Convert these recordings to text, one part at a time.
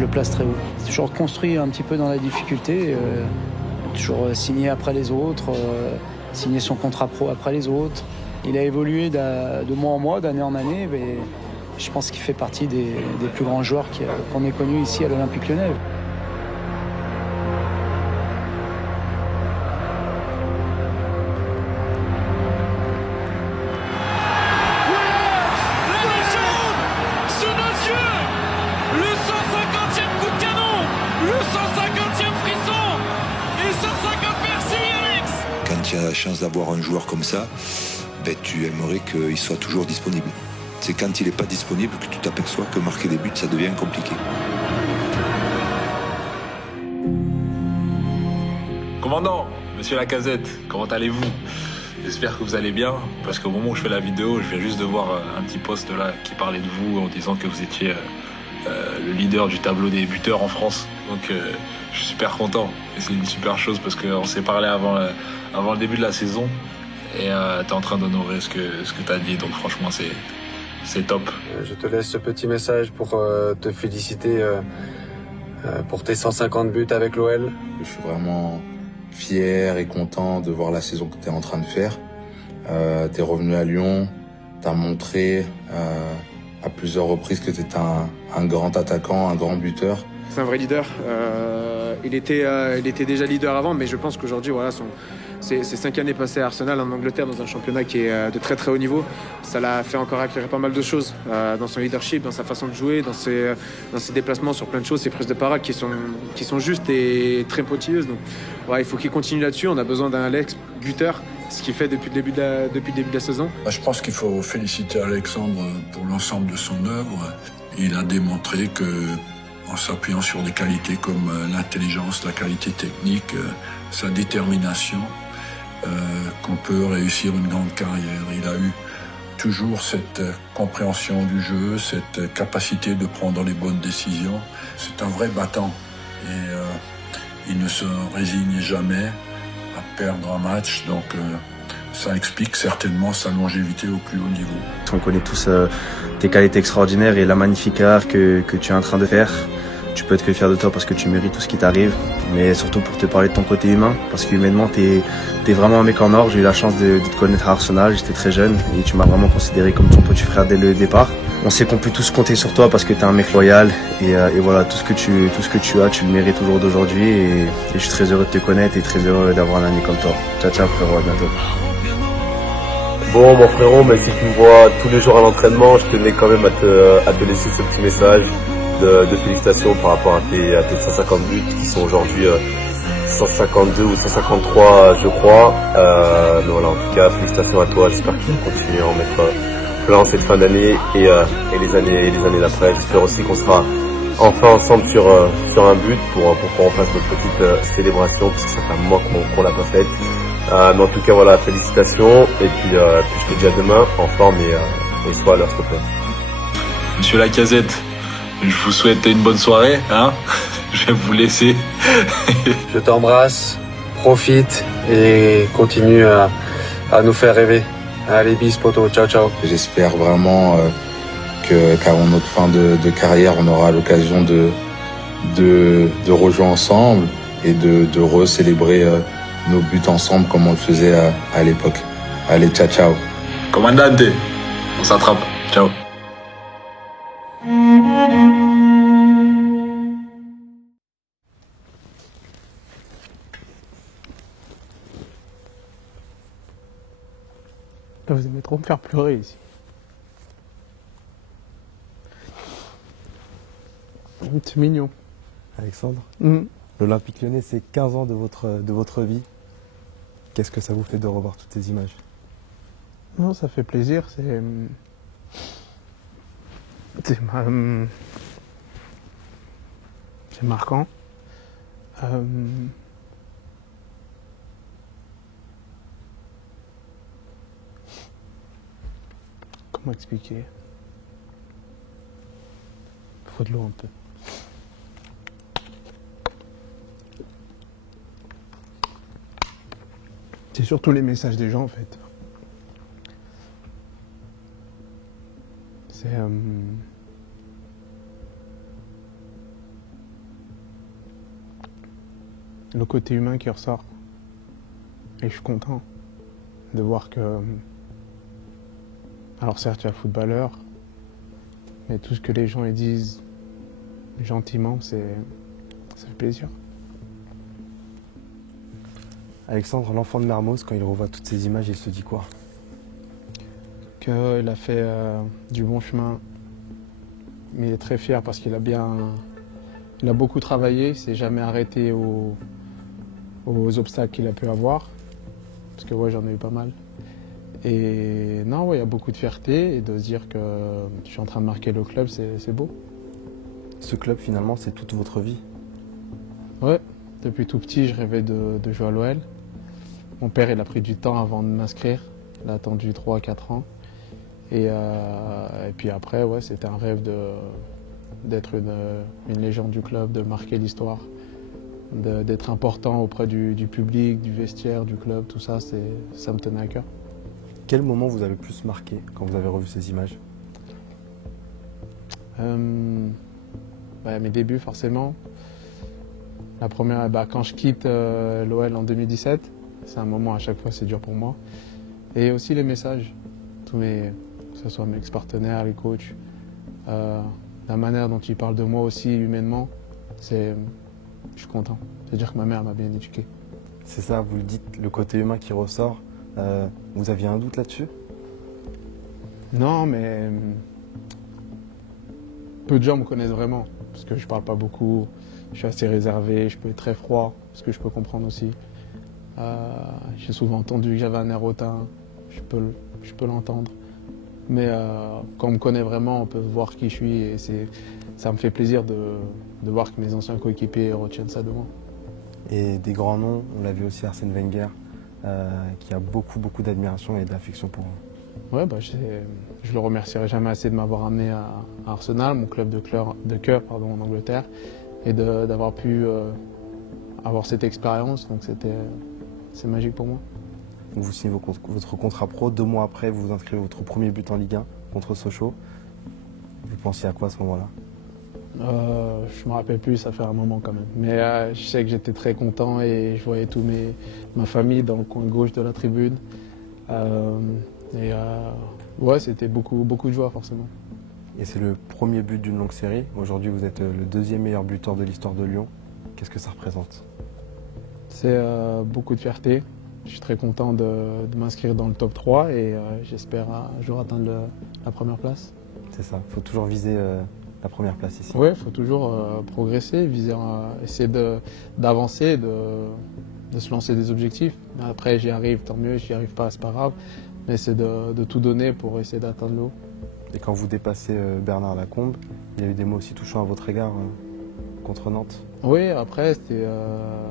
je le place très haut. Toujours construit un petit peu dans la difficulté, toujours signé après les autres, signé son contrat pro après les autres. Il a évolué de mois en mois, d'année en année, mais je pense qu'il fait partie des plus grands joueurs qu'on ait connus ici à l'Olympique Lyonnais. Quand tu as la chance d'avoir un joueur comme ça, ben, tu aimerais qu'il soit toujours disponible. C'est quand il n'est pas disponible que tu t'aperçois que marquer des buts, ça devient compliqué. Commandant, monsieur Lacazette, comment allez-vous? J'espère que vous allez bien, parce qu'au moment où je fais la vidéo, je viens juste de voir un petit post là qui parlait de vous en disant que vous étiez le leader du tableau des buteurs en France. Donc je suis super content et c'est une super chose parce qu'on s'est parlé avant le début de la saison et t'es en train d'honorer ce que t'as dit, donc franchement c'est top. Je te laisse ce petit message pour te féliciter pour tes 150 buts avec l'OL. Je suis vraiment fier et content de voir la saison que tu es en train de faire. Tu es revenu à Lyon, tu as montré à plusieurs reprises que tu étais un grand attaquant, un grand buteur. C'est un vrai leader. Il était déjà leader avant, mais je pense qu'aujourd'hui, voilà, ces 5 années passées à Arsenal en Angleterre dans un championnat qui est de très très haut niveau, ça l'a fait encore acquérir pas mal de choses dans son leadership, dans sa façon de jouer, dans ses déplacements sur plein de choses, ses prises de parade qui sont justes et très pointilleuses. Donc, ouais, il faut qu'il continue là-dessus. On a besoin d'un Alex buteur, ce qu'il fait depuis le début de la saison. Je pense qu'il faut féliciter Alexandre pour l'ensemble de son œuvre. Il a démontré que, en s'appuyant sur des qualités comme l'intelligence, la qualité technique, sa détermination, qu'on peut réussir une grande carrière. Il a eu toujours cette compréhension du jeu, cette capacité de prendre les bonnes décisions. C'est un vrai battant et il ne se résigne jamais à perdre un match, donc ça explique certainement sa longévité au plus haut niveau. On connaît tous tes qualités extraordinaires et la magnifique carrière que tu es en train de faire. Tu peux être que fier de toi parce que tu mérites tout ce qui t'arrive, mais surtout pour te parler de ton côté humain, parce qu'humainement t'es vraiment un mec en or. J'ai eu la chance de te connaître à Arsenal, j'étais très jeune et tu m'as vraiment considéré comme ton petit frère dès le départ. On sait qu'on peut tous compter sur toi parce que t'es un mec loyal et voilà, tout ce que tu as, tu le mérites au jour d'aujourd'hui et je suis très heureux de te connaître et très heureux d'avoir un ami comme toi. Ciao ciao frérot, à bientôt. Bon mon frérot, mais si tu me vois tous les jours à l'entraînement, je tenais quand même à te laisser ce petit message de félicitations par rapport à tes 150 buts qui sont aujourd'hui 152 ou 153 je crois. Mais voilà, en tout cas félicitations à toi, j'espère que tu vas continuer à en mettre plein en cette fin d'année et les années d'après. J'espère aussi qu'on sera enfin ensemble sur un but pour qu'on fasse notre petite célébration parce que ça fait un mois qu'on l'a pas faite. Mais en tout cas voilà, félicitations et puis je te dis à demain en forme et sois à l'heure s'il te plaît. Monsieur Lacazette, je vous souhaite une bonne soirée, hein. Je vais vous laisser. Je t'embrasse, profite et continue à nous faire rêver. Allez, bis poto, ciao ciao. J'espère vraiment qu'avant notre fin de carrière, on aura l'occasion de rejouer ensemble et de recélébrer nos buts ensemble comme on le faisait à l'époque. Allez, ciao ciao. Commandante, on s'attrape. Ciao. Vous aimez trop me faire pleurer ici. C'est mignon. Alexandre, l'Olympique Lyonnais, c'est 15 ans de votre vie. Qu'est-ce que ça vous fait de revoir toutes ces images? Non, ça fait plaisir. C'est marquant. Comment expliquer? Il faut de l'eau un peu. C'est surtout les messages des gens en fait. le côté humain qui ressort. Et je suis content de voir que... Alors certes, il y a le footballeur, mais tout ce que les gens ils disent gentiment, ça fait plaisir. Alexandre, l'enfant de Mermoz, quand il revoit toutes ces images, il se dit quoi? Qu'il a fait du bon chemin, mais il est très fier parce qu'il a beaucoup travaillé, il s'est jamais arrêté aux obstacles qu'il a pu avoir, parce que ouais, j'en ai eu pas mal. Et non, ouais, il y a beaucoup de fierté et de se dire que je suis en train de marquer le club, c'est beau. Ce club, finalement, c'est toute votre vie? Ouais, depuis tout petit, je rêvais de jouer à l'OL. Mon père, il a pris du temps avant de m'inscrire. Il a attendu 3 à 4 ans. Et puis après, ouais, c'était un rêve d'être une légende du club, de marquer l'histoire, d'être important auprès du public, du vestiaire, du club, tout ça, ça me tenait à cœur. Quel moment vous a le plus marqué quand vous avez revu ces images? Mes débuts, forcément. La première, quand je quitte l'OL en 2017, c'est un moment à chaque fois, c'est dur pour moi. Et aussi les messages, que ce soit mes ex-partenaires, les coachs, la manière dont ils parlent de moi aussi humainement, je suis content. C'est-à-dire que ma mère m'a bien éduqué. C'est ça, vous le dites, le côté humain qui ressort. Vous aviez un doute là-dessus? Non, mais peu de gens me connaissent vraiment, parce que je parle pas beaucoup, je suis assez réservé, je peux être très froid, ce que je peux comprendre aussi. J'ai souvent entendu que j'avais un air hautain, je peux l'entendre. Mais quand on me connaît vraiment, on peut voir qui je suis et ça me fait plaisir de voir que mes anciens coéquipiers retiennent ça de moi. Et des grands noms, on l'a vu aussi Arsène Wenger, qui a beaucoup d'admiration et d'affection pour vous. Ouais, je le remercierai jamais assez de m'avoir amené à Arsenal, mon club de cœur en Angleterre, et d'avoir pu avoir cette expérience. Donc c'est magique pour moi. Donc vous signez votre contrat pro, 2 mois après, vous inscrivez votre premier but en Ligue 1 contre Sochaux. Vous pensiez à quoi à ce moment-là? Je me rappelle plus, ça fait un moment quand même. Mais je sais que j'étais très content et je voyais ma famille dans le coin gauche de la tribune. Ouais, c'était beaucoup de joie forcément. Et c'est le premier but d'une longue série. Aujourd'hui, vous êtes le 2e meilleur buteur de l'histoire de Lyon. Qu'est-ce que ça représente? C'est beaucoup de fierté. Je suis très content de m'inscrire dans le top 3 et j'espère un jour atteindre la première place. C'est ça, il faut toujours viser la première place ici. Oui, il faut toujours progresser, essayer d'avancer, de se lancer des objectifs. Après, j'y arrive, tant mieux, j'y arrive pas, c'est pas grave. Mais c'est de tout donner pour essayer d'atteindre le haut. Et quand vous dépassez Bernard Lacombe, il y a eu des mots aussi touchants à votre égard contre Nantes? Oui, après, c'était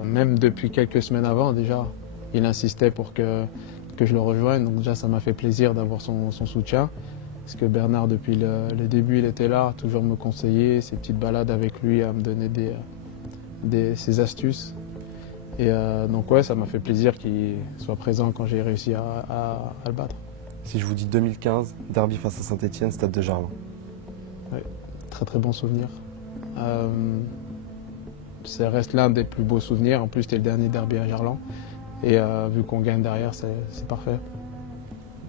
même depuis quelques semaines avant déjà. Il insistait pour que je le rejoigne, donc déjà ça m'a fait plaisir d'avoir son soutien. Parce que Bernard, depuis le début, il était là, toujours me conseiller, ses petites balades avec lui, à me donner ses astuces. Et donc ouais, ça m'a fait plaisir qu'il soit présent quand j'ai réussi à le battre. Si je vous dis 2015, derby face à Saint-Etienne, stade de Gerland. Oui, très bon souvenir. Ça reste l'un des plus beaux souvenirs. En plus, c'était le dernier derby à Gerland. Et vu qu'on gagne derrière, c'est parfait.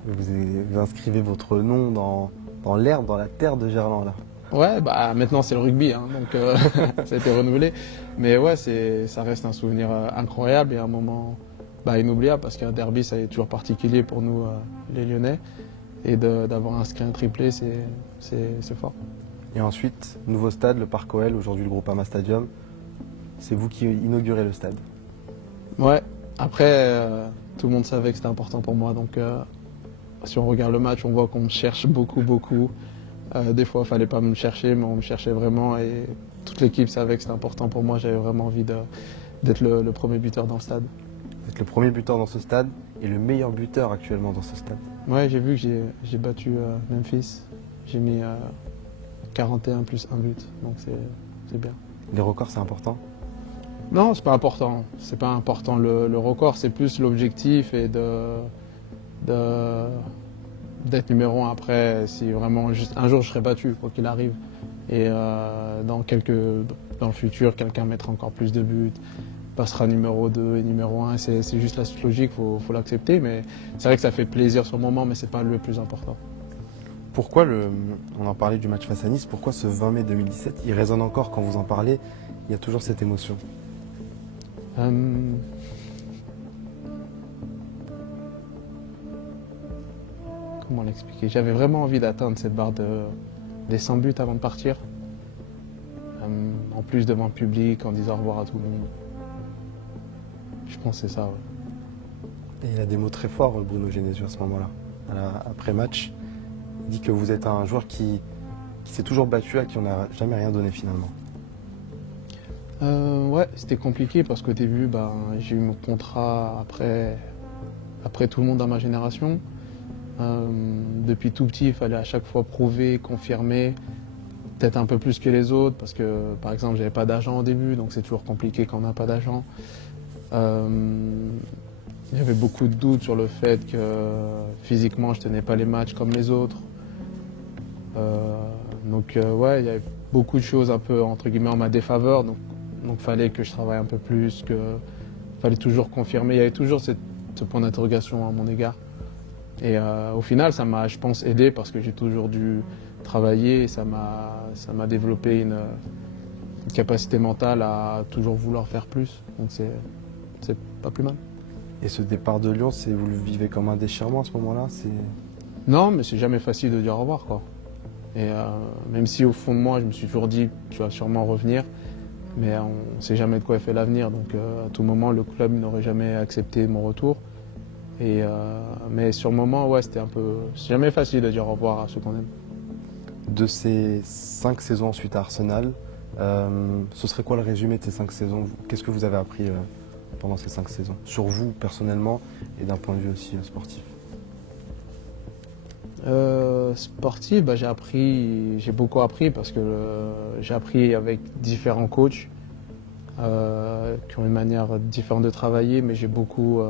Vous inscrivez votre nom dans l'herbe, dans la terre de Gerland là. Ouais, maintenant c'est le rugby, hein, donc ça a été renouvelé. Mais ouais, ça reste un souvenir incroyable et un moment inoubliable parce qu'un derby, ça est toujours particulier pour nous, les Lyonnais. Et d'avoir inscrit un triplé, c'est fort. Et ensuite, nouveau stade, le Parc OL, aujourd'hui le Groupama Stadium. C'est vous qui inaugurez le stade. Ouais, après, tout le monde savait que c'était important pour moi. Donc, si on regarde le match, on voit qu'on me cherche beaucoup. Des fois, il ne fallait pas me chercher, mais on me cherchait vraiment. Et toute l'équipe savait que c'était important pour moi. J'avais vraiment envie d'être le premier buteur dans le stade. Vous êtes le premier buteur dans ce stade et le meilleur buteur actuellement dans ce stade. Ouais, j'ai vu que j'ai battu Memphis. J'ai mis 41 plus 1 but, donc c'est bien. Les records, c'est important? Non, c'est pas important. C'est pas important le record, c'est plus l'objectif et d'être numéro 1 après. Si vraiment un jour je serai battu, quoi qu'il arrive. Et dans le futur, quelqu'un mettra encore plus de buts. passera numéro 2 et numéro 1. C'est juste la suite logique, il faut l'accepter. Mais c'est vrai que ça fait plaisir sur le moment, mais ce n'est pas le plus important. Pourquoi, on en parlait du match face à Nice, pourquoi ce 20 mai 2017, il résonne encore quand vous en parlez, il y a toujours cette émotion? Comment l'expliquer? J'avais vraiment envie d'atteindre cette barre des 100 buts avant de partir. En plus devant le public, en disant au revoir à tout le monde. Je pense que c'est ça, ouais. Et il a des mots très forts, Bruno Genesio, à ce moment-là. Après match, il dit que vous êtes un joueur qui s'est toujours battu, à qui on n'a jamais rien donné finalement. Ouais, c'était compliqué parce qu'au début, j'ai eu mon contrat après tout le monde dans ma génération. Depuis tout petit, il fallait à chaque fois prouver, confirmer, peut-être un peu plus que les autres parce que, par exemple, j'avais pas d'agent au début, donc c'est toujours compliqué quand on n'a pas d'agent. Il y avait beaucoup de doutes sur le fait que physiquement, je tenais pas les matchs comme les autres. Ouais, il y avait beaucoup de choses un peu, entre guillemets, en ma défaveur. Donc fallait que je travaille un peu plus, fallait toujours confirmer. Il y avait toujours ce point d'interrogation à mon égard. Et au final, ça m'a, je pense, aidé parce que j'ai toujours dû travailler. Et ça m'a développé une capacité mentale à toujours vouloir faire plus. Donc c'est pas plus mal. Et ce départ de Lyon, vous le vivez comme un déchirement à ce moment-là? Non, mais c'est jamais facile de dire au revoir, quoi. Et même si au fond de moi, je me suis toujours dit, tu vas sûrement revenir, mais on ne sait jamais de quoi est fait l'avenir. Donc à tout moment, le club n'aurait jamais accepté mon retour. Mais sur le moment, ouais, c'est jamais facile de dire au revoir à ceux qu'on aime. De ces 5 saisons ensuite à Arsenal, ce serait quoi le résumé de ces 5 saisons? Qu'est-ce que vous avez appris pendant ces 5 saisons? Sur vous, personnellement, et d'un point de vue aussi sportif. Sportif, j'ai beaucoup appris parce que j'ai appris avec différents coachs qui ont une manière différente de travailler, mais j'ai beaucoup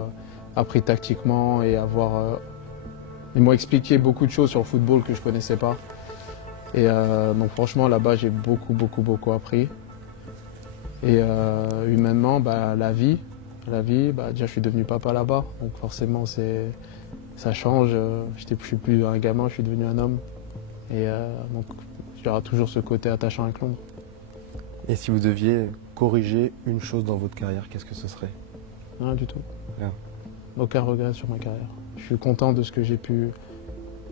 appris tactiquement et ils m'ont expliqué beaucoup de choses sur le football que je ne connaissais pas. Et donc franchement là-bas j'ai beaucoup appris. Et humainement, la vie, déjà je suis devenu papa là-bas, donc forcément ça change. Je suis plus un gamin, je suis devenu un homme. Et donc il y aura toujours ce côté attachant avec Londres. Et si vous deviez corriger une chose dans votre carrière, qu'est-ce que ce serait? Rien du tout. Rien. Aucun regret sur ma carrière. Je suis content de ce que j'ai pu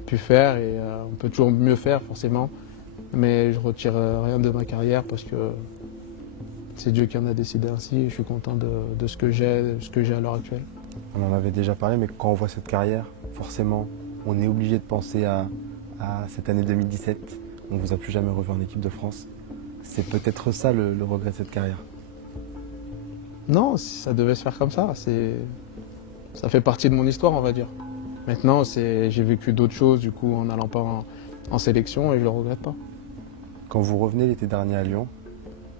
faire et on peut toujours mieux faire forcément. Mais je ne retire rien de ma carrière parce que c'est Dieu qui en a décidé ainsi et je suis content de ce que j'ai à l'heure actuelle. On en avait déjà parlé, mais quand on voit cette carrière, forcément, on est obligé de penser à cette année 2017. On ne vous a plus jamais revu en équipe de France. C'est peut-être ça le regret de cette carrière. Non, ça devait se faire comme ça. Ça fait partie de mon histoire, on va dire. Maintenant, j'ai vécu d'autres choses, du coup, en n'allant pas en sélection et je ne le regrette pas. Quand vous revenez l'été dernier à Lyon,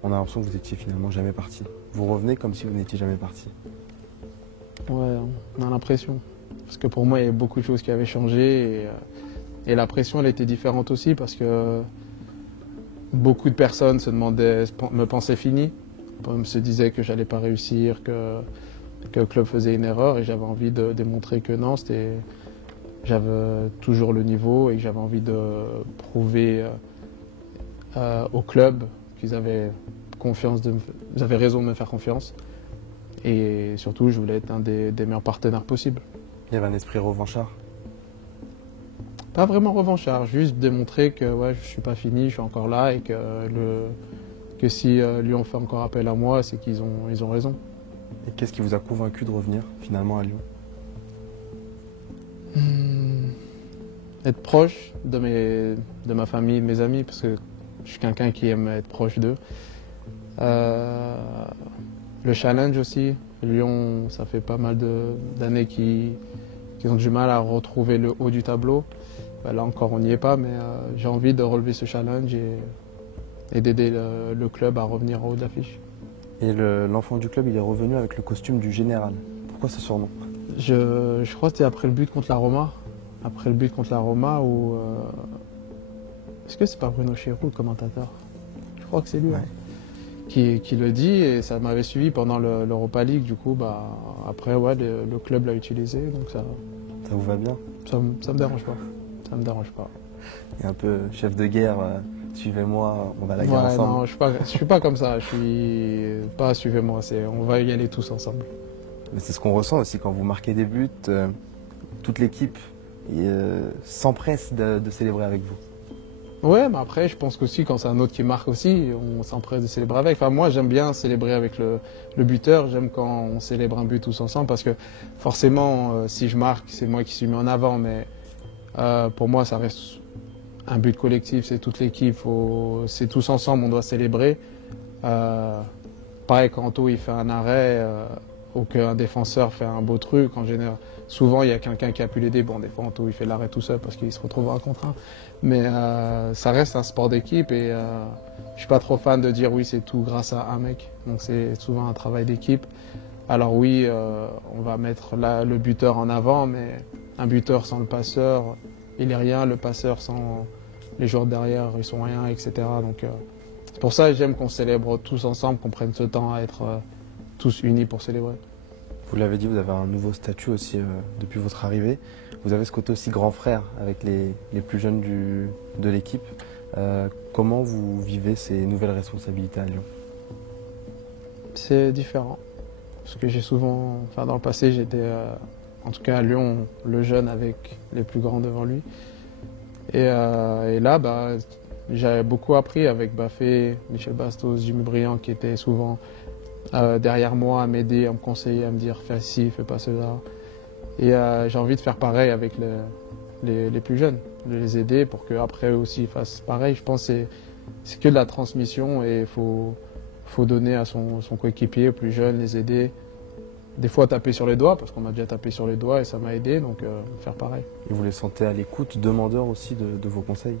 on a l'impression que vous étiez finalement jamais parti. Vous revenez comme si vous n'étiez jamais parti. Ouais, on a l'impression. Parce que pour moi, il y avait beaucoup de choses qui avaient changé et la pression, elle était différente aussi parce que beaucoup de personnes me pensaient fini, me se disaient que j'allais pas réussir, que le club faisait une erreur et j'avais envie de démontrer que non, j'avais toujours le niveau et que j'avais envie de prouver au club qu'ils avaient raison de me faire confiance. Et surtout, je voulais être un des meilleurs partenaires possibles. Il y avait un esprit revanchard? Pas vraiment revanchard, juste démontrer que ouais, je ne suis pas fini, je suis encore là et que si Lyon fait encore appel à moi, c'est qu'ils ont raison. Et qu'est-ce qui vous a convaincu de revenir finalement à Lyon? Être proche de ma famille, de mes amis, parce que je suis quelqu'un qui aime être proche d'eux. Le challenge aussi. Lyon, ça fait pas mal d'années qu'ils ont du mal à retrouver le haut du tableau. Là encore, on n'y est pas, mais j'ai envie de relever ce challenge et d'aider le club à revenir en haut de l'affiche. Et l'enfant du club, il est revenu avec le costume du général. Pourquoi ce surnom? Je crois que c'était après le but contre la Roma. Après le but contre la Roma, où... Est-ce que c'est pas Bruno Chéroux, le commentateur? Je crois que c'est lui. Ouais. Hein. qui le dit, et ça m'avait suivi pendant l'Europa League. Du coup, après, ouais, le club l'a utilisé, donc ça vous va bien? Ça me dérange pas. Ça me dérange pas. Et un peu chef de guerre, suivez-moi, on va à la guerre ensemble. Non, je suis pas comme ça. Je suis pas suivez-moi, on va y aller tous ensemble. Mais c'est ce qu'on ressent aussi quand vous marquez des buts. Toute l'équipe s'empresse de célébrer avec vous. Ouais, mais après, je pense qu'aussi, quand c'est un autre qui marque aussi, on s'empresse de célébrer avec. Enfin, moi, j'aime bien célébrer avec le buteur. J'aime quand on célèbre un but tous ensemble parce que forcément, si je marque, c'est moi qui suis mis en avant. Mais pour moi, ça reste un but collectif, c'est toute l'équipe. C'est tous ensemble, on doit célébrer. Pareil, quand Anto il fait un arrêt ou qu'un défenseur fait un beau truc, en général, souvent il y a quelqu'un qui a pu l'aider. Bon, des fois Anto il fait l'arrêt tout seul parce qu'il se retrouve un contre un. Mais ça reste un sport d'équipe et je suis pas trop fan de dire oui c'est tout grâce à un mec. Donc c'est souvent un travail d'équipe. Alors oui, on va mettre le buteur en avant, mais un buteur sans le passeur, il est rien. Le passeur sans les joueurs derrière, ils sont rien, etc. Donc c'est pour ça que j'aime qu'on célèbre tous ensemble, qu'on prenne ce temps à être tous unis pour célébrer. Vous l'avez dit, vous avez un nouveau statut aussi depuis votre arrivée. Vous avez ce côté aussi grand frère avec les plus jeunes de l'équipe. Comment vous vivez ces nouvelles responsabilités à Lyon? C'est différent. Parce que j'ai souvent, dans le passé, j'étais, en tout cas à Lyon, le jeune avec les plus grands devant lui. Et là, j'avais beaucoup appris avec Baffé, Michel Bastos, Jimmy Briand, qui étaient souvent derrière moi à m'aider, à me conseiller, à me dire fais ci, fais pas cela. Et j'ai envie de faire pareil avec les plus jeunes, de les aider pour qu'après eux aussi ils fassent pareil. Je pense que c'est que de la transmission et il faut donner à son coéquipier, aux plus jeunes, les aider. Des fois taper sur les doigts, parce qu'on m'a déjà tapé sur les doigts et ça m'a aidé, donc faire pareil. Et vous les sentez à l'écoute, demandeurs aussi de vos conseils?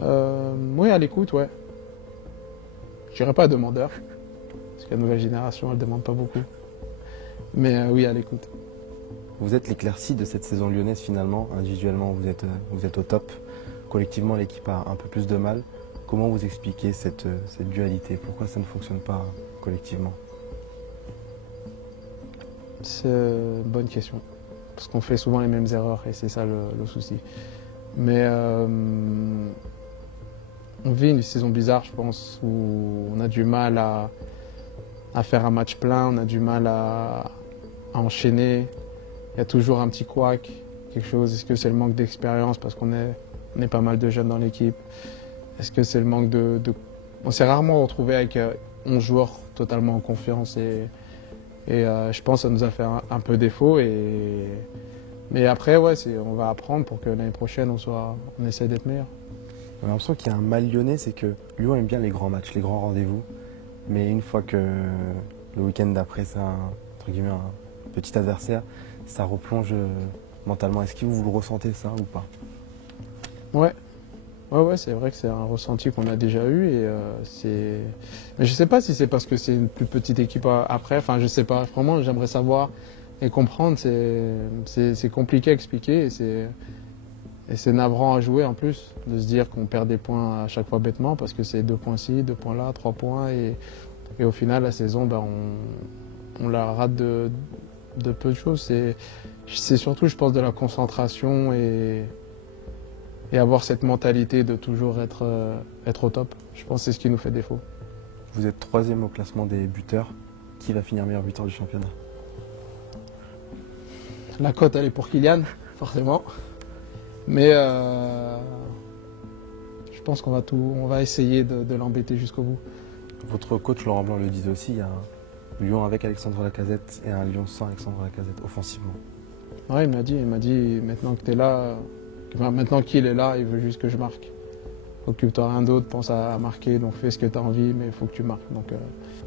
Oui, à l'écoute, ouais. Je dirais pas demandeur, parce que la nouvelle génération, elle ne demande pas beaucoup. Mais oui, à l'écoute. Vous êtes l'éclaircie de cette saison lyonnaise finalement. Individuellement, vous êtes au top. Collectivement, l'équipe a un peu plus de mal. Comment vous expliquez cette dualité? Pourquoi ça ne fonctionne pas collectivement? C'est une bonne question. Parce qu'on fait souvent les mêmes erreurs et c'est ça le souci. Mais on vit une saison bizarre, je pense, où on a du mal à faire un match plein, on a du mal à enchaîner. Il y a toujours un petit couac, quelque chose. Est-ce que c'est le manque d'expérience parce qu'on est pas mal de jeunes dans l'équipe? Est-ce que c'est le manque de... On s'est rarement retrouvé avec 11 joueurs totalement en confiance et je pense que ça nous a fait un peu défaut. Mais après, ouais, on va apprendre pour que l'année prochaine, on essaie d'être meilleur. J'ai l'impression qu'il y a un mal lyonnais, c'est que Lyon aime bien les grands matchs, les grands rendez-vous. Mais une fois que le week-end d'après, c'est entre guillemets un petit adversaire, ça replonge mentalement. Est-ce que vous le ressentez ça ou pas? Ouais, c'est vrai que c'est un ressenti qu'on a déjà eu mais je sais pas si c'est parce que c'est une plus petite équipe après. Enfin, je sais pas. Vraiment, j'aimerais savoir et comprendre. C'est compliqué à expliquer et c'est navrant à jouer en plus de se dire qu'on perd des points à chaque fois bêtement parce que c'est 2 points ci, 2 points là, 3 points et au final la saison, on la rate de peu de choses. C'est surtout, je pense, de la concentration et avoir cette mentalité de toujours être au top. Je pense que c'est ce qui nous fait défaut. Vous êtes 3e au classement des buteurs. Qui va finir meilleur buteur du championnat? La cote, elle est pour Kylian, forcément. Mais je pense qu'on va essayer de l'embêter jusqu'au bout. Votre coach Laurent Blanc le disait aussi, il y a un Lyon avec Alexandre Lacazette et un Lyon sans Alexandre Lacazette offensivement. Ouais, il m'a dit maintenant que tu es là, maintenant qu'il est là, il veut juste que je marque. Occupe-toi rien d'autre, pense à marquer, donc fais ce que tu as envie, mais il faut que tu marques. Donc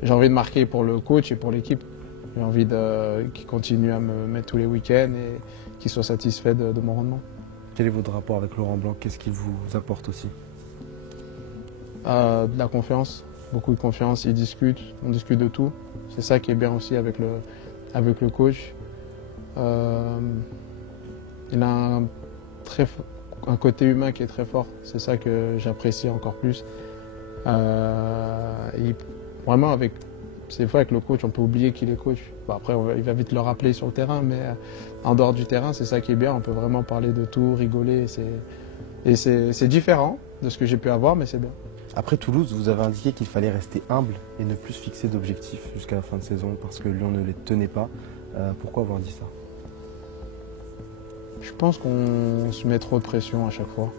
j'ai envie de marquer pour le coach et pour l'équipe. J'ai envie qu'il continue à me mettre tous les week-ends et qu'il soit satisfait de mon rendement. Quel est votre rapport avec Laurent Blanc? Qu'est-ce qu'il vous apporte aussi? De la confiance, beaucoup de confiance. On discute de tout. C'est ça qui est bien aussi avec le coach. Il a un côté humain qui est très fort. C'est ça que j'apprécie encore plus. vraiment, c'est vrai, avec le coach, on peut oublier qu'il est coach. Bon, après, il va vite le rappeler sur le terrain, mais en dehors du terrain, c'est ça qui est bien. On peut vraiment parler de tout, rigoler. Et c'est différent de ce que j'ai pu avoir, mais c'est bien. Après Toulouse, vous avez indiqué qu'il fallait rester humble et ne plus se fixer d'objectifs jusqu'à la fin de saison parce que Lyon ne les tenait pas. Pourquoi avoir dit ça? Je pense qu'on se met trop de pression à chaque fois.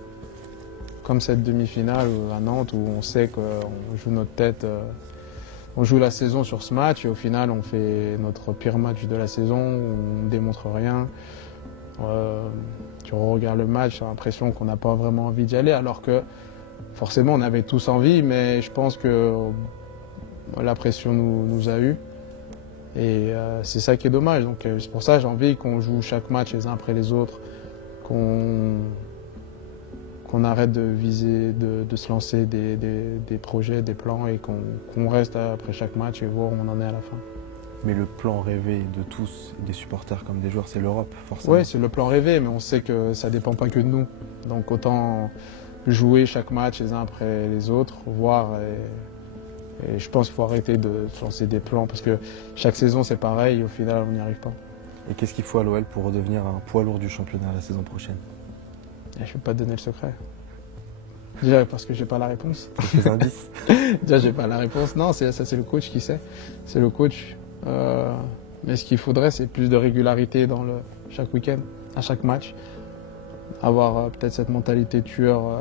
Comme cette demi-finale à Nantes où on sait qu'on joue notre tête, on joue la saison sur ce match et au final on fait notre pire match de la saison, on ne démontre rien. Tu regardes le match, tu as l'impression qu'on n'a pas vraiment envie d'y aller alors que forcément on avait tous envie, mais je pense que la pression nous a eu. Et c'est ça qui est dommage. Donc c'est pour ça que j'ai envie qu'on joue chaque match les uns après les autres, qu'on arrête de viser, de se lancer des projets, des plans et qu'on reste après chaque match et voir où on en est à la fin. Mais le plan rêvé de tous, des supporters comme des joueurs, c'est l'Europe, forcément. Oui, c'est le plan rêvé, mais on sait que ça ne dépend pas que de nous. Donc autant jouer chaque match les uns après les autres, voir. Et je pense qu'il faut arrêter de se lancer des plans parce que chaque saison c'est pareil et au final on n'y arrive pas. Et qu'est-ce qu'il faut à l'OL pour redevenir un poids lourd du championnat la saison prochaine? Je ne vais pas te donner le secret. Déjà parce que j'ai pas la réponse. Quelques indices. Déjà j'ai pas la réponse. Non, ça c'est le coach qui sait. C'est le coach. Mais ce qu'il faudrait c'est plus de régularité dans chaque week-end, à chaque match. Avoir peut-être cette mentalité tueur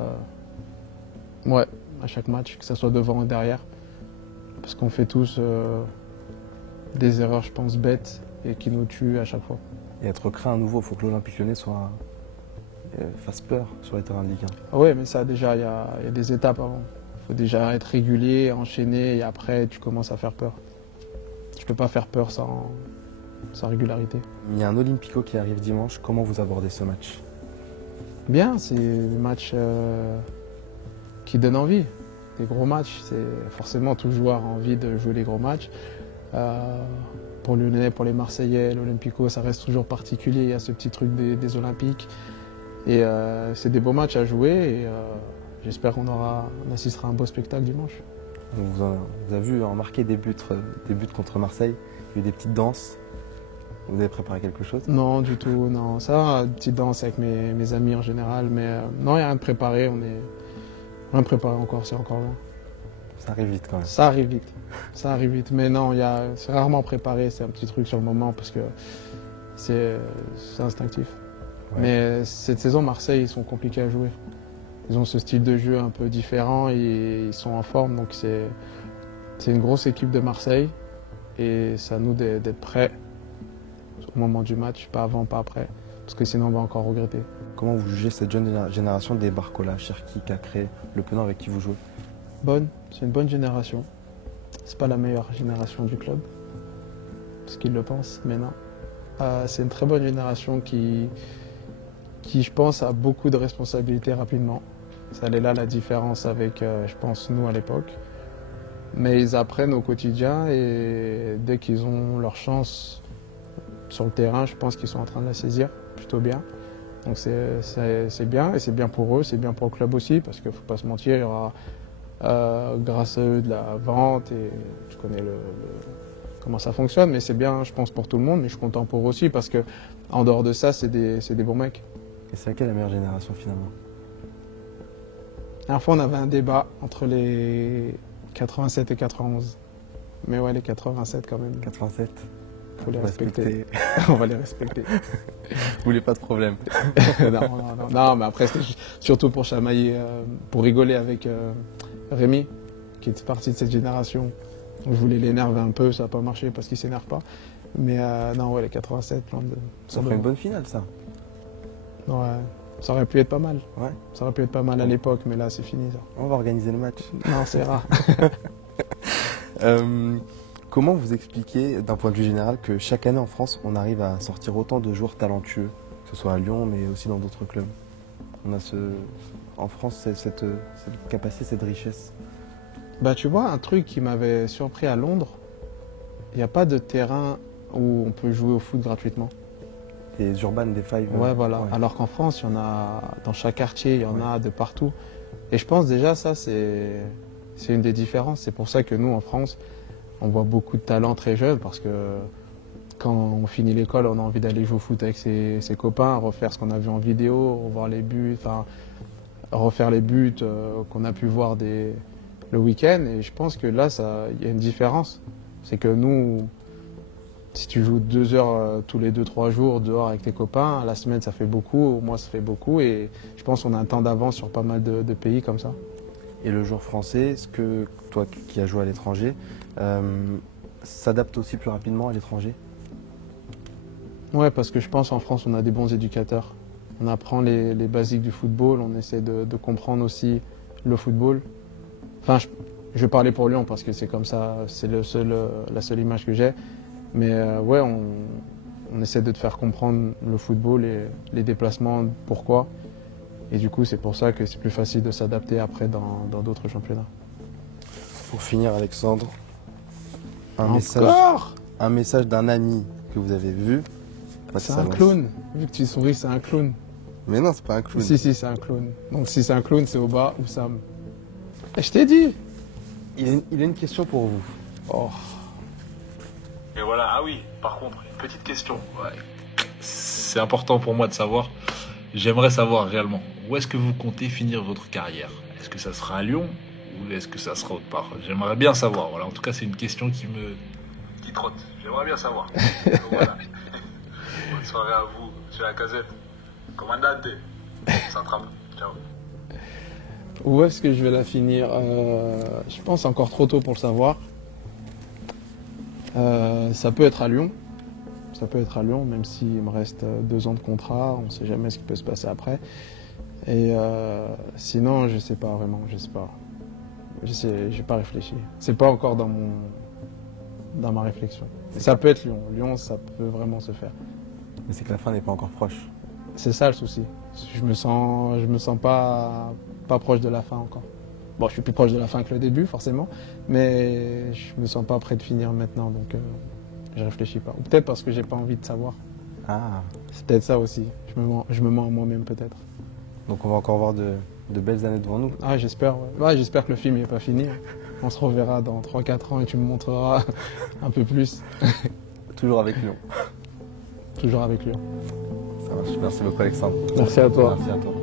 à chaque match, que ce soit devant et derrière. Parce qu'on fait tous des erreurs, je pense, bêtes et qui nous tuent à chaque fois. Et être créé à nouveau, il faut que l'Olympique Lyonnais fasse peur sur les terrains de Ligue 1. Oui, mais ça déjà, il y a des étapes avant. Il faut déjà être régulier, enchaîner et après tu commences à faire peur. Tu ne peux pas faire peur sans régularité. Il y a un Olympico qui arrive dimanche. Comment vous abordez ce match? Bien, c'est des matchs qui donnent envie. Des gros matchs, c'est forcément tout joueur a envie de jouer les gros matchs. Pour le Lyonnais, pour les Marseillais, l'Olympico, ça reste toujours particulier. Il y a ce petit truc des Olympiques. Et c'est des beaux matchs à jouer et j'espère qu'on assistera à un beau spectacle dimanche. Vous avez vu marquer des buts contre Marseille. Il y a eu des petites danses. Vous avez préparé quelque chose? Non, du tout. Non, ça, une petite danse avec mes amis en général. Mais non, il n'y a rien de préparé. Rien de préparé encore, c'est encore loin. Ça arrive vite quand même. Ça arrive vite. Ça arrive vite. Mais non, c'est rarement préparé. C'est un petit truc sur le moment parce que c'est instinctif. Ouais. Mais cette saison, Marseille, ils sont compliqués à jouer. Ils ont ce style de jeu un peu différent et ils sont en forme. Donc c'est une grosse équipe de Marseille. Et c'est à nous d'être prêts au moment du match, pas avant, pas après. Parce que sinon, on va encore regretter. Comment vous jugez cette jeune génération des Barcola, Cherki, Cacré, Le Penant avec qui vous jouez? Bonne, c'est une bonne génération. C'est pas la meilleure génération du club, parce qu'ils le pensent, mais non. C'est une très bonne génération qui, je pense, a beaucoup de responsabilités rapidement. Ça est là la différence avec, je pense, nous à l'époque. Mais ils apprennent au quotidien et dès qu'ils ont leur chance sur le terrain, je pense qu'ils sont en train de la saisir plutôt bien. Donc c'est bien et c'est bien pour eux, c'est bien pour le club aussi parce qu'il ne faut pas se mentir, il y aura grâce à eux de la vente et je connais comment ça fonctionne, mais c'est bien je pense pour tout le monde, mais je suis content pour eux aussi parce qu'en dehors de ça, c'est des bons mecs. Et c'est laquelle la meilleure génération finalement? La dernière fois, on avait un débat entre les 87 et 91. Mais ouais, les 87 quand même. 87. Faut les respecter. On va les respecter. Vous voulez pas de problème? Non, mais après, c'était surtout pour chamailler, pour rigoler avec Rémi, qui est parti de cette génération. Je voulais l'énerver un peu, ça n'a pas marché parce qu'il ne s'énerve pas. Mais non, ouais, les 87, ça ferait une bonne finale, ça. Ouais, ça aurait pu être pas mal. Ouais. Ça aurait pu être pas mal à l'époque, mais là, c'est fini, ça. On va organiser le match. Non, c'est rare. Comment vous expliquez, d'un point de vue général, que chaque année en France, on arrive à sortir autant de joueurs talentueux, que ce soit à Lyon, mais aussi dans d'autres clubs? On a en France cette capacité, cette richesse. Bah, tu vois, un truc qui m'avait surpris à Londres, il n'y a pas de terrain où on peut jouer au foot gratuitement. Des urbaines, des fives. Ouais, voilà. Ouais. Alors qu'en France, il y en a dans chaque quartier, il y en a de partout. Et je pense déjà ça, c'est c'est une des différences. C'est pour ça que nous, en France, on voit beaucoup de talents très jeunes parce que quand on finit l'école, on a envie d'aller jouer au foot avec ses copains, refaire ce qu'on a vu en vidéo, revoir les buts, refaire les buts qu'on a pu voir le week-end. Et je pense que là, il y a une différence. C'est que nous, si tu joues 2 heures tous les 2-3 jours dehors avec tes copains, la semaine ça fait beaucoup, au mois ça fait beaucoup. Et je pense qu'on a un temps d'avance sur pas mal de pays comme ça. Et le joueur français, est-ce que toi qui as joué à l'étranger, s'adapte aussi plus rapidement à l'étranger? Ouais, parce que je pense en France on a des bons éducateurs. On apprend les basiques du football, on essaie de comprendre aussi le football. Enfin, je vais parler pour Lyon parce que c'est comme ça, c'est la seule image que j'ai. Mais ouais, on essaie de te faire comprendre le football et les déplacements, pourquoi. Et du coup, c'est pour ça que c'est plus facile de s'adapter après dans d'autres championnats. Pour finir, Alexandre, un message d'un ami que vous avez vu. C'est un clown. Vu que tu souris, c'est un clown. Mais non, c'est pas un clown. Si, c'est un clown. Donc si c'est un clown, c'est Oba ou Sam. Et je t'ai dit. Il a une question pour vous. Oh. Et voilà, ah oui, par contre, une petite question. Ouais. C'est important pour moi de savoir. J'aimerais savoir réellement, où est-ce que vous comptez finir votre carrière? Est-ce que ça sera à Lyon ou est-ce que ça sera autre part? J'aimerais bien savoir. Voilà, en tout cas, c'est une question qui trotte. J'aimerais bien savoir. Donc, voilà. Bonne soirée à vous, monsieur Lacazette. Commandante. Central. Ciao. Où est-ce que je vais la finir? Je pense encore trop tôt pour le savoir. Ça peut être à Lyon. Ça peut être à Lyon, même s'il me reste 2 ans de contrat. On ne sait jamais ce qui peut se passer après. Et sinon, je ne sais pas vraiment. Je sais pas. J'ai pas réfléchi. C'est pas encore dans ma réflexion. Ça peut être Lyon. Lyon, ça peut vraiment se faire. Mais c'est que la fin n'est pas encore proche. C'est ça le souci. Je me sens pas proche de la fin encore. Bon, je suis plus proche de la fin que le début, forcément, mais je me sens pas prêt de finir maintenant, donc je réfléchis pas. Ou peut-être parce que j'ai pas envie de savoir. Ah. C'est peut-être ça aussi. Je me mens à moi-même peut-être. Donc on va encore voir de belles années devant nous. Ah, j'espère. Ouais, j'espère que le film n'est pas fini. On se reverra dans 3-4 ans et tu me montreras un peu plus. Toujours avec Lyon. Toujours avec Lyon. Ça marche. Merci beaucoup, Alexandre. Merci à toi. Merci à toi.